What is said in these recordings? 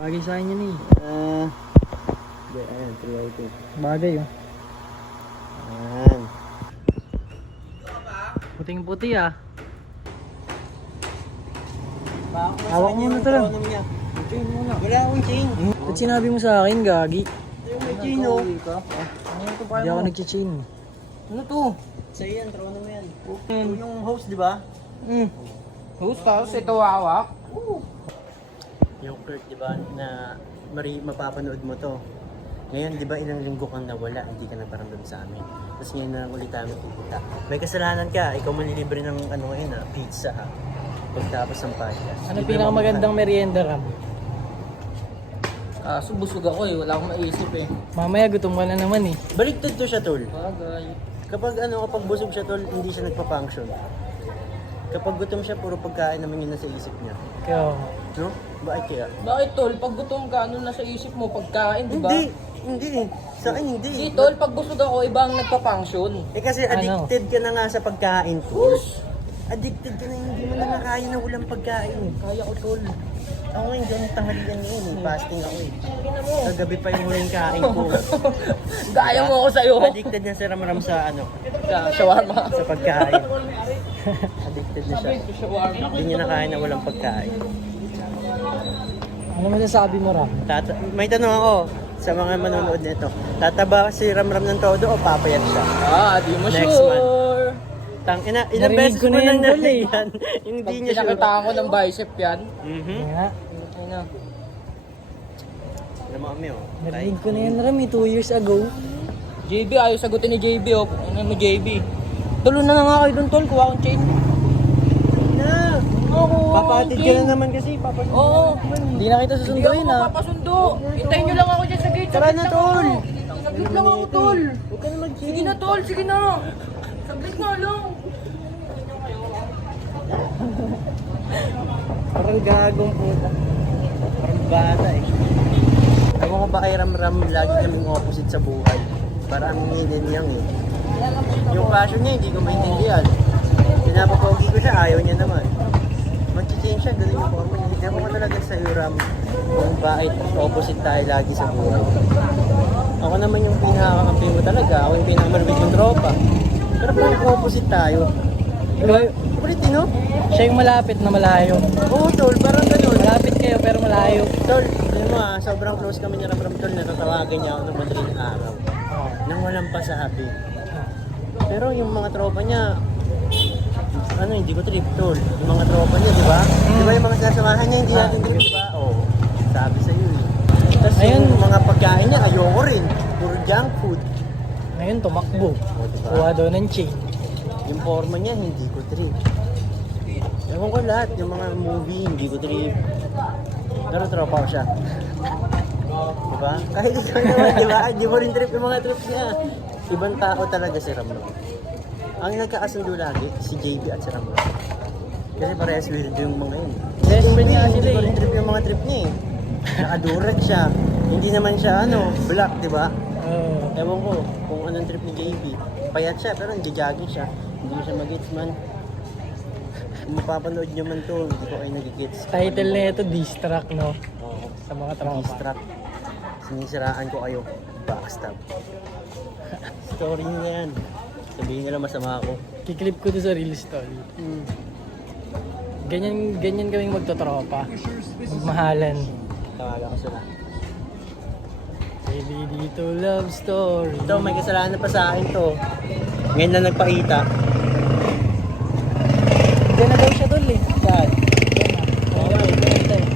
Bagay sa akin yun eh. Ayan, 302. Bagay oh. Ayan. Puting puti ah. Hawak mo na talaga. Chain muna. Wala akong chain. Ba't sinabi mo sa akin, Gagi? Yung may chain oh. Hindi ako nag-chain. Ano to? Sa'yo yan, trono mo yan. Yung host, di ba? Host tapos ito hawak. Yung Kurt, di ba, na mapapanood mo to. Ngayon, di ba, ilang linggo kang nawala, hindi ka naparamdam sa amin. Tapos ngayon na ulit tayo pupunta. May kasalanan ka, ikaw manilibre ng ngayon pizza ha. Pagtapos ng podcast. Ano pinakamagandang merienda, Ram? Kaso busog ako eh, wala akong maisip eh. Mamaya gutom ka na naman eh. Baliktad to siya, tol. Bagay. Kapag busog siya, tol, hindi siya nagpa-function. Kapag gutom siya, puro pagkain naman yun nasa isip niya. Kaya No? Bakit kaya? Bakit tol, pag gutom ka, ano nasa isip mo, pagkain, di ba? Hindi. Sa akin, hindi. Hindi tol, pag busog ako, ibang nagpa-function. Kasi addicted ka na nga sa pagkain, tol. Addicted ka na, hindi mo na kaya na walang pagkain. Kaya ko tol. Ako ngayon, ganun tanghalian ngayon. Fasting ako eh. Tingnan mo. Kagabi pa yung huling kain ko. Gaya mo ako sa'yo. Addicted na si Ramram sa Sa shawarma. sa pagkain. Addicted na siya. Shawarma. Hindi niya na kaya na walang pagkain. ano masasabi mo, Ram? May tanong ako sa mga manonood nito. Tataba si Ramram ng todo o papayat siya? Di mo Next sure. Ilang Narinig beses ko mo na yan, nang tol, eh. nariyan. Yung Pag hindi niya sure. pinakitaan ko ng bicep yan. Kaya, Ayun. Alam mo kami oh. narinig ko na yan, Ram, 2 years ago. JB, ayaw sagutin ni JB oh. Ano mo JB? Tulo na nga kayo dun tol, kuha akong chain. Na! Oo, Papatid ka na naman kasi. Oo. Hindi na kita Hindi susunduin ako ah. magpapasundo. Hintayin nyo lang ako dyan sa gate. Tara na, tol! Saglit lang ako, tol. Huwag ka na mag-chain. Sige na, tol. Sige na. Saglit na lang. Parang gagong puta. Parang bata eh. Ewan ko ba kay Ramram lagi kaming opposite sa buhay. Parang yin yang eh. Yung passion niya hindi ko maintindihan. Pinapapogi ko siya, ayaw niya naman. Mag-change siya, ganun yung forma niya. Ewan ko talaga sa Ram kung bakit opposite tayo lagi sa buhay. Ako naman yung pinakakampi mo talaga. Ako yung pinakamalapit yung tropa. Pero parang opposite tayo. Pretty, no? Siya yung malapit na malayo. Oo, tol. Parang ganun. Malapit kayo pero malayo. Tol, yun mo sobrang close kami ni Ramram tol. Natatawagan niya ako ng madaling araw. Nang walang pasabi. Pero yung mga tropa niya, hindi ko trip tol. Yung mga tropa niya, di ba? Di ba yung mga sinasamahan niya, hindi natin trip, di ba? Oo, sabi sa'yo eh. Tapos Ayun. yung mga pagkain niya, ayoko rin. Puro junk food. Ngayon tumakbo. O, di ba? Kuha daw ng chain. Yung forma niya, hindi ko trip. Ewan ko lahat, yung mga movie, hindi ko trip. Pero tropa ko siya. Diba? Kahit ito naman, diba? Hindi mo rin trip yung mga trips niya. Ibang tao talaga si Ramlo. Ang nagkakasundo lagi, si JB at si Ramlo. Kasi parehas weird yung mga yun. Best friend Hindi nga ko sila eh. rin trip yung mga trip niya eh. Nakadurag siya. Hindi naman siya black, diba? Ewan ko kung anong trip ni JB. Payat siya, pero nag-jogging siya. Hindi ko siya mag-gets man. Kung mapapanood nyo man to, hindi ko kayo nag-gets. Title na ito, Distract, no? Oo. Sa mga tropa. Distract. Sinisiraan ko kayo. Backstab. Story niya yan. Sabihin nila masama ako. Kiklip ko to sa real story. Ganyan kaming magtotropa. Magmahalan. Tawagan ko sila. Baby, dito love story. Ito, may kasalanan pa sa akin to. Ngayon na nagpakita. Diyan na daw siya dun eh. Saan? Diyan na. Okay, ganito eh.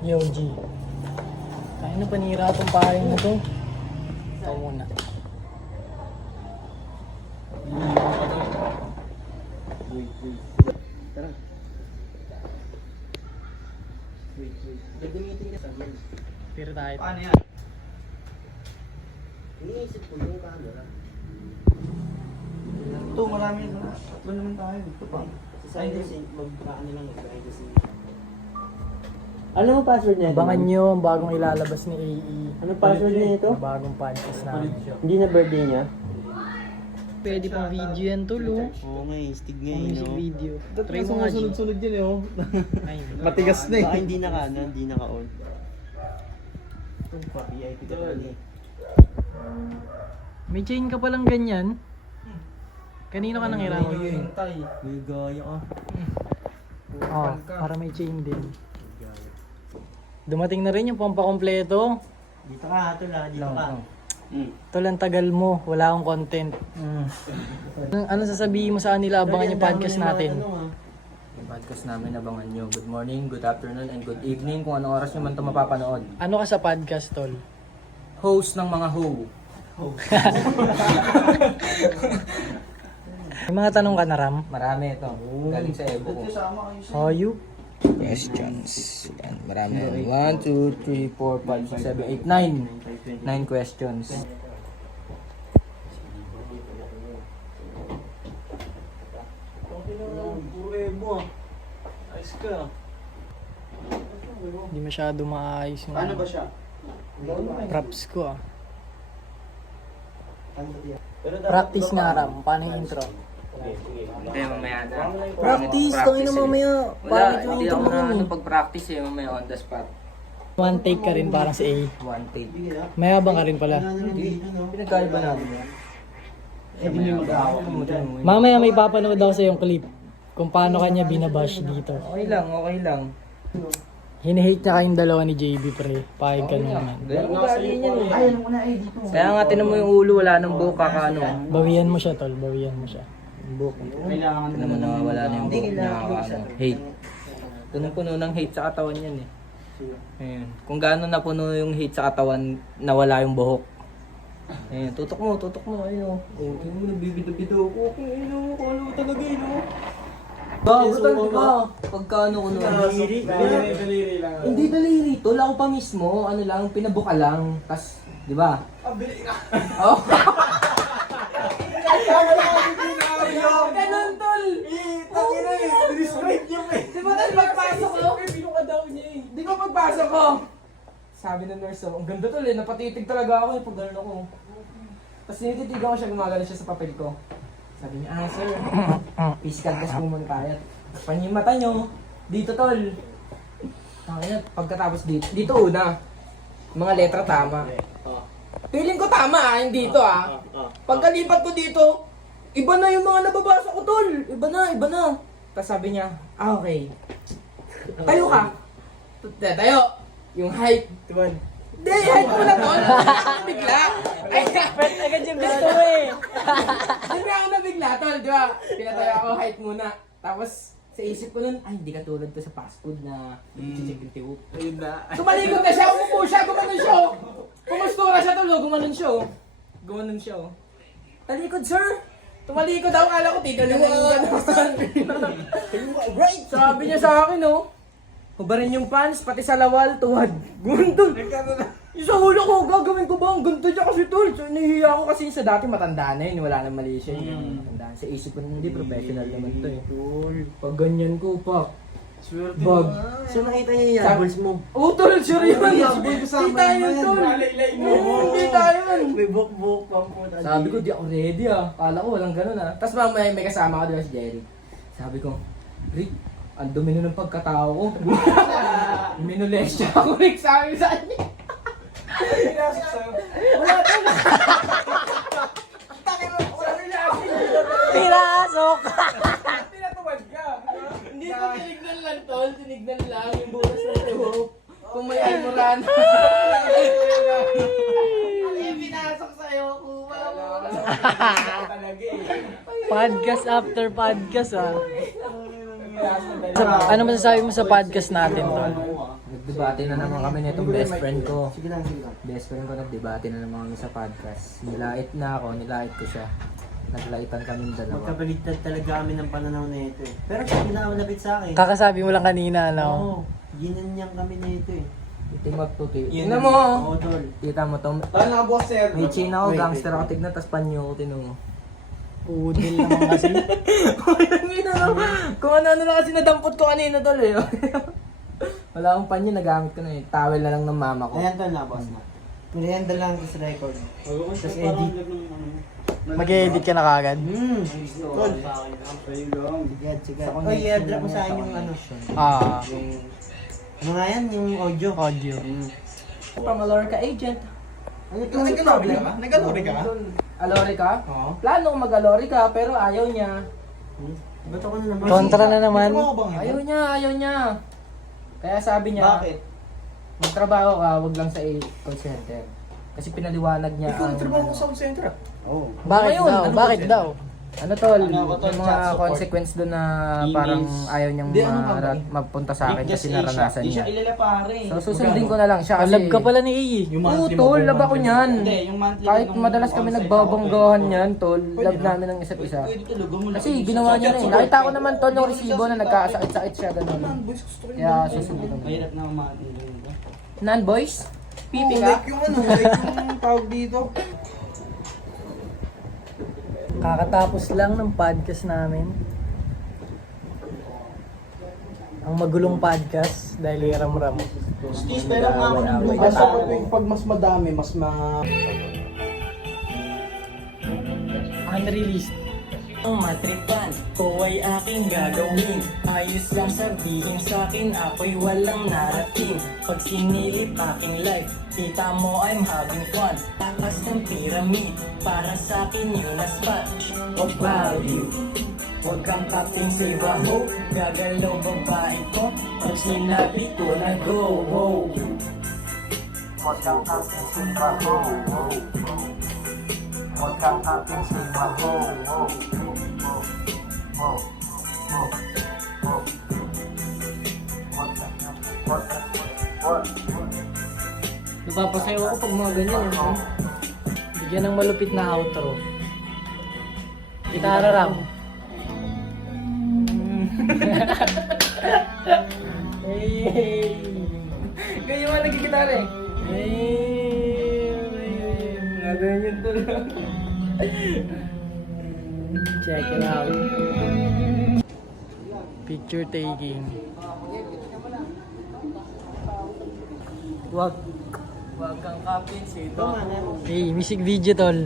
Yo, G. Ano panira itong paring mo to? Ito muna. Tara. Wait. Gagamitin ka sa akin. Pero tayo. Paano yan? Iniisip ko yung camera. Ito, marami na. Tatlo naman tayo. Ito pa. Sa side kasi magpaano lang, behind the scene. Ano mo password niya? Abangan nyo ang bagong ilalabas ni AE. Ano password niya ito? Ang bagong podcast namin. Hindi na birthday niya? Pwede pang video yan, tulo. Oo nga, stig nga Music no? video. Try mo nga, G. Sunod-sunod yun eh, oh. Ay, Matigas na eh. Baka hindi hindi naka-on. Ito pa, VIP ka pa niya. may chain ka palang ganyan. Kanino ka nang hiraman? May gaya ka. Oh, para may chain din. Dumating na rin yung pampakompleto. Dito ka, tol ha, dito ka. Tol, ang tagal mo. Wala akong content. Ano sasabihin mo sa kanila? Abangan yung podcast natin. Yung podcast namin, abangan nyo. Good morning, good afternoon, and good evening kung anong oras nyo man ito mapapanood. Ano ka sa podcast, Tol? Host ng mga ho. May mga tanong ka na, Ram? Marami ito. Galing sa Evo ko. How you? Questions. Yan, marami. 1, 2, 3, 4, 5, 6, 7, 8, 9. 9 questions. Puro emo ah. Ayos ka. Hindi masyado maayos yung Paano ba siya? props ko, ah. Pero dapat Practice ba nga, paano? Ram. Paano yung intro? Hindi, mamaya na. Practice! Tangin na mamaya. Pangit yung Hindi intro ako mo na kami. pag-practice eh, mamaya on the spot. One take ka rin parang si A. One take. Mayabang ka rin pala. Pinagkaiba namin yan. Hindi niyo mag-aawa. Mamaya may papanood ako sa yung clip kung paano kanya binabash dito. Okay lang, okay lang. Hinihate niya kayong dalawa ni JB, pre. Pahig ka naman. Ganyan ko gali niyan eh. Kaya nga tinan mo yung ulo, wala nang buhok, kakano. Bawian mo siya, Tol. Bawian mo siya. Yung buhok. Tinan mo nawawala na yung buhok niya, kakano. Hate. Punong-puno ng hate sa katawan yan eh. Ayun. Kung gaano napuno yung hate sa katawan, nawala yung buhok. Ayun, tutok mo, ayun. Okay mo, nagbibido-bido ako. Okay, ayun, kalo talaga yun, no? Bago talaga, pagka ano ko nun. Daliri lang. Hindi daliri, tol ako pa mismo, ano lang, pinabuka lang. Tas, di ba? Bili ka. Oh. Ganun, tol. Tangin na eh. Describe niyo pa eh. Di ba tol, pagpasok ko? Pinuka daw niya eh. Di ba pagpasok ko? Sabi ng nurse, ang ganda tol eh, napatitig talaga ako eh, pag gano'n ako. Tapos tinititigan ko siya, gumagano siya sa papel ko. Sabi niya, sir, physical test po muna tayo. Pan yung mata nyo, dito tol. Pagkatapos dito una. Mga letra tama. Feeling ko tama hindi dito Pagkalipat ko dito, iba na yung mga nababasa ko tol. Iba na. Tapos sabi niya, okay. Tayo ka. Tayo. Yung height. Hindi, height mo na tol. Bigla. Ay, Agad yung gusto mo eh. Siyempre ako nabigla, tol, di ba? Pinatayo ako height muna. Tapos, sa isip ko nun, ay, hindi ka tulad to sa fast food na check yung tiwok. Ayun na. Tumalikod na siya, umupo siya, gumanon siya. Pumustura siya, tol, gumanon siya. Gumanon siya. Talikod, sir. Tumalikod ako, kala ko, titignan yung gano'n. Right! Sabi niya sa akin, hubarin yung pants, pati sa lawal, tuwad. Gumanon, tol. Isa ulo ko, gagawin ko ba? Ang ganda niya kasi tol. So, nahihiya ako kasi sa dati matanda na yun. Wala nang mali siya. Matanda. Sa isip ko hindi, professional naman to eh. Pag ganyan ko pa. Bag. So nakita niya yung yables mo. Oh tol, sure yun. Yabol ko sa Hindi tayo yun tol. Malay-lay mo. Hindi tayo yun. May buk-buk pa po. Sabi ko, di ako ready Kala ko walang ganun Tapos mamaya may kasama ko diba si Jerry. Sabi ko, Rick, ang dumi na ng pagkatao ko. Minulesya ako, Rick, sabi sa kanya. Pinasok sa'yo. Pirasok! Tinatuwad ka. Hindi ko tinignan lang tol, tinignan lang yung butas ng tuhok. Kung may almoran. Pinasok sa'yo, kuha mo. Talaga eh. Podcast after podcast, ah. Ano masasabi mo sa podcast natin, Tol? Nagdebate na naman kami nitong best friend ko. Sige lang. Best friend ko nagdebate na naman kami sa podcast. Nilait na ako, nilait ko siya. Naglaitan kami dalawa. Magkabaligtad talaga kami ng pananaw na ito eh. Pero siya ginamalapit sa akin. Kakasabi mo lang kanina, ano? Oo. Ginanyang kami na ito eh. Itimag to to. Yun Tignan mo! Oo, tol. Kita mo to. Paano nakabukas sir? May chain ako, Wait, gangster ako. Tignan, tas panyo ko, tinungo. Udil naman kasi. Kung ano-ano na kasi nadampot ko kanina tol eh. Wala akong panyo, nagamit ko na eh. Towel na lang ng mama ko. Ayan tol, boss na. Merienda lang sa record. Tapos edit. Mag-edit ka na kagad? Tol. Sige. Oh, i-airdrop mo sa akin yung ano. Ah, Ano nga yan? Yung audio. audio. From Alorica agent. Ano ito? May problema? Nag-alori ka? Alorica? Oo. Plano kong mag-Alorica, pero ayaw niya. Ba't ako na naman? Kontra na naman. Ayaw niya. Kaya sabi niya, Bakit? magtrabaho ka, wag lang sa call center. Kasi pinaliwanag niya ang... call center ah. Oo. Bakit Ngayon, daw? ano Bakit daw? Ano tol, Ano, tol, yung chat mga support. consequence doon na Emails. parang ayaw niyang Hindi, ano ka ba? mapunta sa akin kasi naranasan niya. ilala pare. So susundin ko na lang siya kasi... Alab ka pala ni Iyi. Oo tol, love ako niyan. yung monthly. Kahit madalas kami nagbabanggahan niyan tol, love namin ng isa't isa. Kasi ginawa niya rin. Nakita ko naman tol yung resibo na nagkakasakit-sakit siya ganun. Kaya susundin ko. Mahirap na monthly. Non-boys? Pipi ka? Yung tawag dito. Kakatapos lang ng podcast namin. Ang magulong podcast dahil ram-ram. Steve, pero nga ako ng blue. Basta pag mas madami, mas Unreleased. Ang matripan ko ay aking gagawin. Ayos lang sabihin sa'kin, ako'y walang narating. Pag sinilip aking life, kita mo I'm having fun. Takas ng pyramid, para sa'kin yun na spot of value. Huwag kang captain sa ibaho, gagalaw babae ko. Pag sinabi ko na go, ho. Huwag kang captain sa ibaho, ho. Huwag kang captain sa ibaho, ho. Napapasayaw ako pag mga ganyan. Bigyan ng malupit na outro. Gitara lang. Hey! Ganyan mga nagkikitara eh. Mga ganyan tol. Check it out. Picture taking. Wag. Huwag kang captain sa ibaho. Hey, music video tol.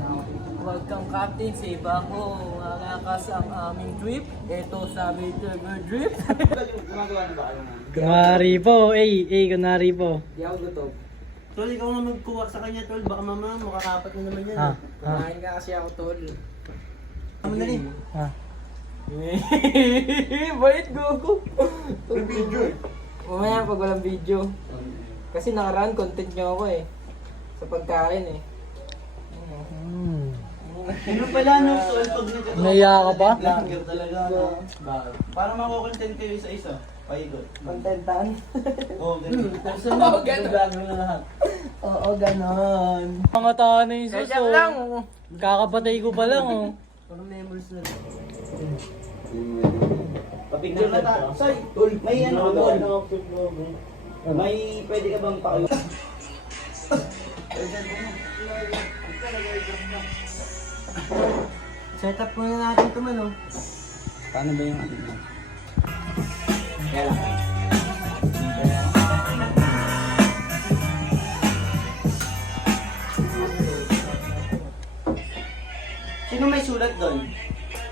Huwag kang captain sa ibaho. Makakas ang aming trip. Ito sabi Tiger Drip. Kunwari po. Kunwari po. Di ako gutom. Tol, ikaw na magkuha sa kanya, tol. Baka mama, makakapat na naman yan. Kumain ka kasi ako tol. Tama na rin. Bait gogo. May video eh. Mamaya pag walang video. Kasi nakaraan content nyo ako eh. Sa pagkain eh. Ano pala, no? Tol, pag nag- Naiya ka pa? Vlogger talaga, no? Para makukontent kayo isa-isa. Paikot. Contentan. Oo, ganun. Oo, ganon. na lahat. Oo, ganon. Mga tao na yung Kaya suso. lang. Kakapatay ko pa lang oh. Parang memories na rin. Papicture na tayo. Soy, tol, may ano, tol. May pwede ka bang pakayo? Set up muna natin ito man, oh. Paano ba yung ating mo? Kaya lang. Sino may sulat doon?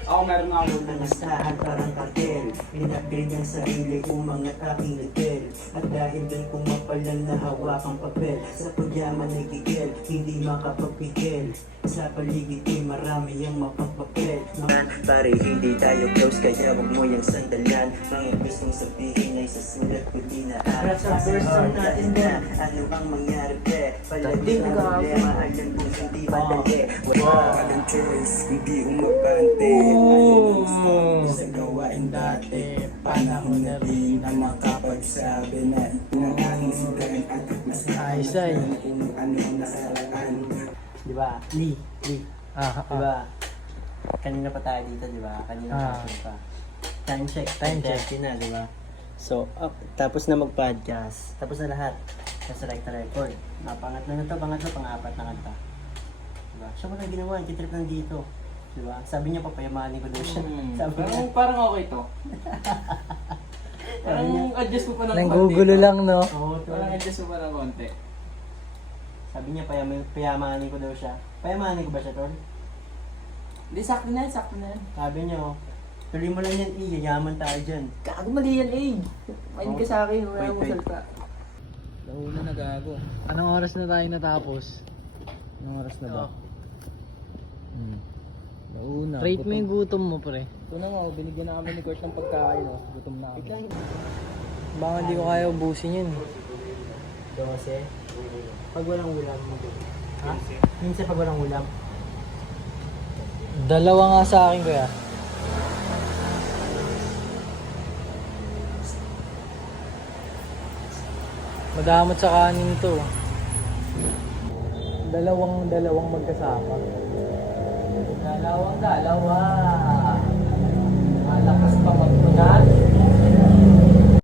Ako meron na ako. Nanastahan parang kartel, pinag-grade ang sarili kong mga aking letel. At dahil doon kumapalan na hawakang papel, sa pagyaman nagigil, hindi makapagpigil. Sa paligid ay marami ang mapagpapel. Pare, hindi tayo close, kaya wag mo yung sandalan. Mga gustong sabihin ay sa sulat ko di na sa person natin na ano ang mangyari pre. Palagi ang problema, alam kong hindi madali. Wala kang choice, hindi umabante. Sa gawain dati, panahon na di na makapagsabi na ng aking sigaran at mas Ayos ay. kung ano ang nakaraan. Di ba? Di ba? Kanina pa tayo dito, di ba? Kanina Ah. pa. Time check. Time check. na, di ba? So, tapos na mag-podcast. Tapos na lahat. Select na record. Pangatlo na to, pang-apat na kanta. Diba? Siya wala ginawa, titrip lang dito. Diba? Sabi niya, papayamanin ko daw siya. Sabi niya, Parang okay to. Parang adjust mo pa ng konti. Nanggugulo lang, no? Oo, tol. Parang adjust mo pa ng konti. Sabi niya, payamanin ko daw siya. Payamanin ko ba siya, tol? Hindi, sakto na yan, sakto na yan. Sabi niya, oh, tuloy mo lang yan, yayaman tayo dyan. Gago, mali yan eh. Main ka sa akin, wala Wait, mo wait. salta. Nauna na gago. Anong oras na tayo natapos? Anong oras na ba? Nauna. Rate mo yung gutom mo, pre. Ito na nga, oh, binigyan na kami ni Kurt ng pagkain. Oh. Gutom na kami. Baka hindi ko kaya ubusin yun. 12. Pag walang ulam. Ha? Minsan pag walang ulam. Dalawa nga sa akin, kuya. Madamot sa kanin to. Dalawang magkasama. Dalawa. Malakas pa magtunan.